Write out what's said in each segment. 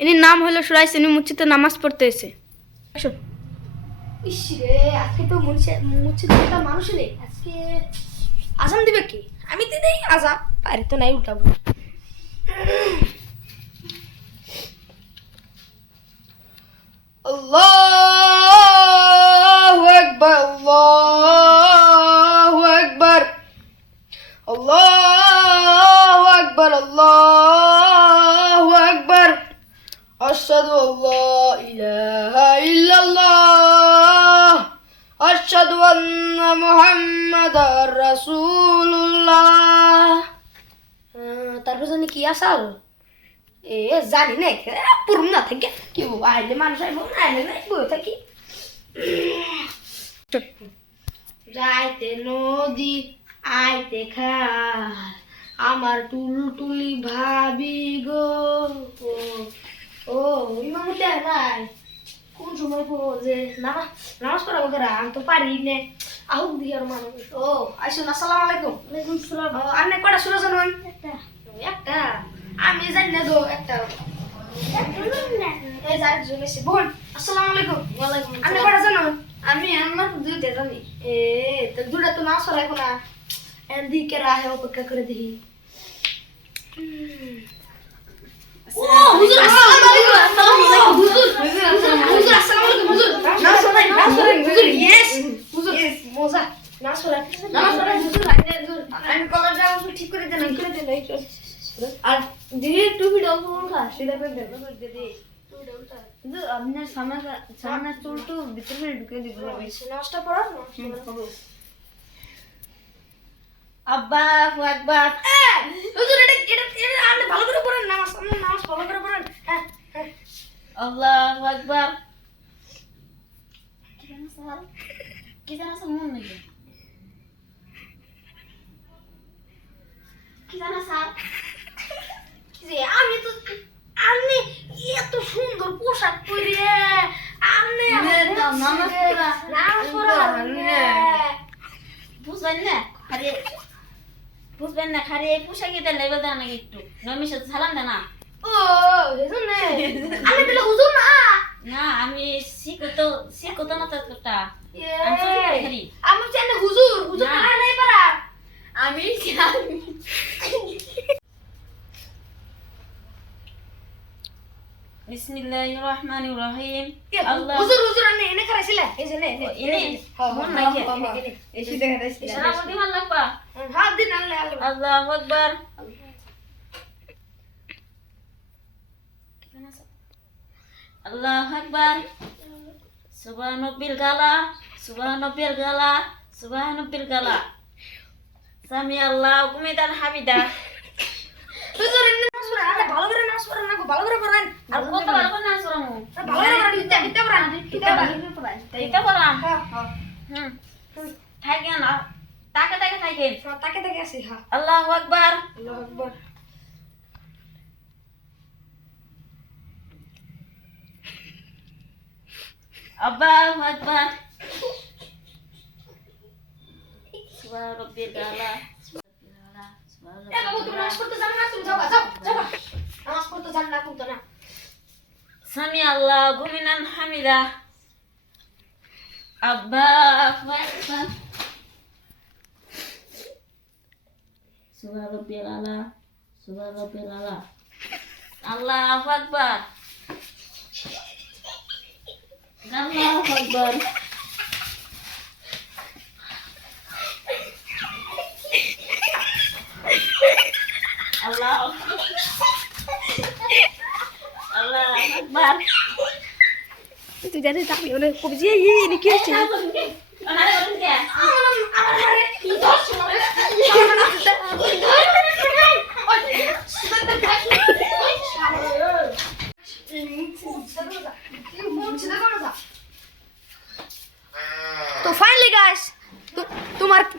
ইনির নাম হলো সুরাইস, ইনি মসজিদে নামাজ পড়তে এসে। ইস রে, আজকে তো মসজিদে একটা মানুষ নেই। আজকে আজান দিবে কি? আমি তো দেই আজান, আরে তো নাই উঠাবো। আল্লাহু আকবার, আল্লাহু আকবার, আল্লাহু আকবার, আল্লাহু আকবার। আশহাদু আল্লা ইলাহা ইল্লাল্লাহ, আশহাদু আন্না মুহাম্মাদার রাসূলুল্লাহ। তারপর জানি কি আসাল জানি না, পুরুম না থাকে কেউ আইলে মানুষ আইব না, আইলে না বই থাকি। যাইতে নদী আইতে খাল, আমার টুলটুলি ভাবি গো। ও ইমাম নাই কোন সময় যে নামাজ পড়াবো করা, আমি তো পারি নে। আহুক দিয়ে আর মানুষ। ও আইসুন, আসসালামু আলাইকুম। ওয়ালাইকুম সালাম। আপনি কটা শুরু জানেন? একটা আমি জানি না তো একটা। এই যাই জমেছে বোন। আসসালামু আলাইকুম। ওয়ালাইকুম। আপনি কটা জানেন? আমি আমার দুইটা জানি। তো দুটা তো নামাজ পড়াইবো না, এদিকে রাহে অপেক্ষা করে দেখি। ও হুজুর আসসালামু আলাইকুম। আসসালামু আলাইকুম হুজুর। হুজুর আসসালামু আলাইকুম হুজুর। নামাজ পড়াই হুজুর। ইয়েস হুজুর, ইয়েস মজা। নামাজ পড়াই হুজুর। আমি কলারটা ঠিক করে দেন, করে দেন। আর দিদি টুপিটা উঠা সেটা করে দেন। হুজুর আপনার সামনে চুলটু ভিতরে ঢুকে দিব। নামাজটা পড়া আল্লাহু আকবার। হুজুর এটা আপনি ভালো করে পড়েন, নামাজ ভালো করে পড়েন। হ্যাঁ হ্যাঁ। আল্লাহু আকবার। কি জানা স্যার মন নেই, কি জানা স্যার যে আমি তো আপনি এত সুন্দর পোশাক পরে আপনি নামাজ পড়া বুঝবেন না খালি বুঝবেন না খালি এই পোশাকে তো লেবেল দেয় নাকি একটু নমিশে সালাম দেয় না। ও বুঝুন না আমি তাহলে হুজুর না। না আমি শিখতো না তোরটা আমি চুরি করে খালি আমি জানি হুজুর হুজুর না নাই পারা আমি বিসমিল্লাহির রহমানির রহিম। আল্লাহ হুজুর হুজুর আমি এনে খাইছিলা এই যে নে এনে মন নাই কে এই যে দেখা যাচ্ছে সালাম দিমান লাগবা। হাত দিন আল্লাহ আল্লাহু আকবার। আল্লাহু আকবার। সুবহানাল্লাহিল গালা, সুবহানাল্লাহিল গালা, সুবহানাল্লাহিল গালা। সামি আল্লাহু কুমিদান হামিদা। হুজুর এনে নামাজ পড়া আরে ভালো করে নামাজ পড়া না, ভালো করে পড়েন। আর কত ভালো করে নাচ করমু ভালো করে পড়েন, দিতে পড়েন, দিতে পড়েন। এইটা বললাম। হ্যাঁ হ্যাঁ থাকেন না তাকে থাকেন। তাকে তাকে আসি। হ্যাঁ আল্লাহু আকবার। আল্লাহু আকবার। আল্লাহু আকবার। সুবহান রাব্বিল আলা। এ বাবু তুমি নামাজ পড়তে জানো না? তুমি যাও যাও যাও, নামাজ পড়তে জানো না কিন্তু না। সামি আল্লাহ গুমিনান হামিদা। আল্লাহু আকবার। সুবহান রাব্বিল আলা, সুবহান রাব্বিল আলা। আল্লাহু আকবার। আল্লাহু আকবার। আল্লাহু আকবার। তুই জানিস আমি অনেক কবজি ইনি কি হচ্ছে? তো ফাইনালি গাইস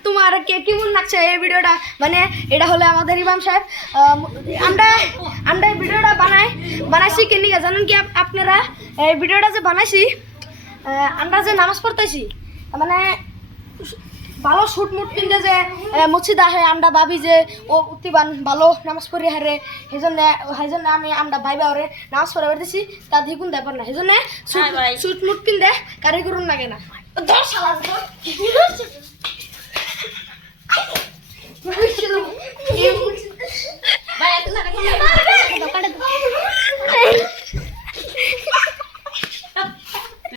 তোমার কেমন লাগছে এই ভিডিওটা? মানে এটা হলো আমাদের ইমাম সাহেব। আমরা এই ভিডিওটা বানাইছি কেন জানেন কি আপনারা? এই ভিডিওটা যে বানাইছি আমরা যে নামাজ পড়তেছি মানে ভালো শুট মুট পিনতে যে মসজিদ আহে আমরা ভাবি যে ও উত্তিবান ভালো নামাজ পড়ি হারে সেজন্য আমি আমরা ভাইবা ওরে নামাজ পড়ে বেড়েছি তা দ্বিগুণ দেবার না সেজন্য ভাই। শুট মুট পিনতে কারি করুন লাগে না ধর শালা ধর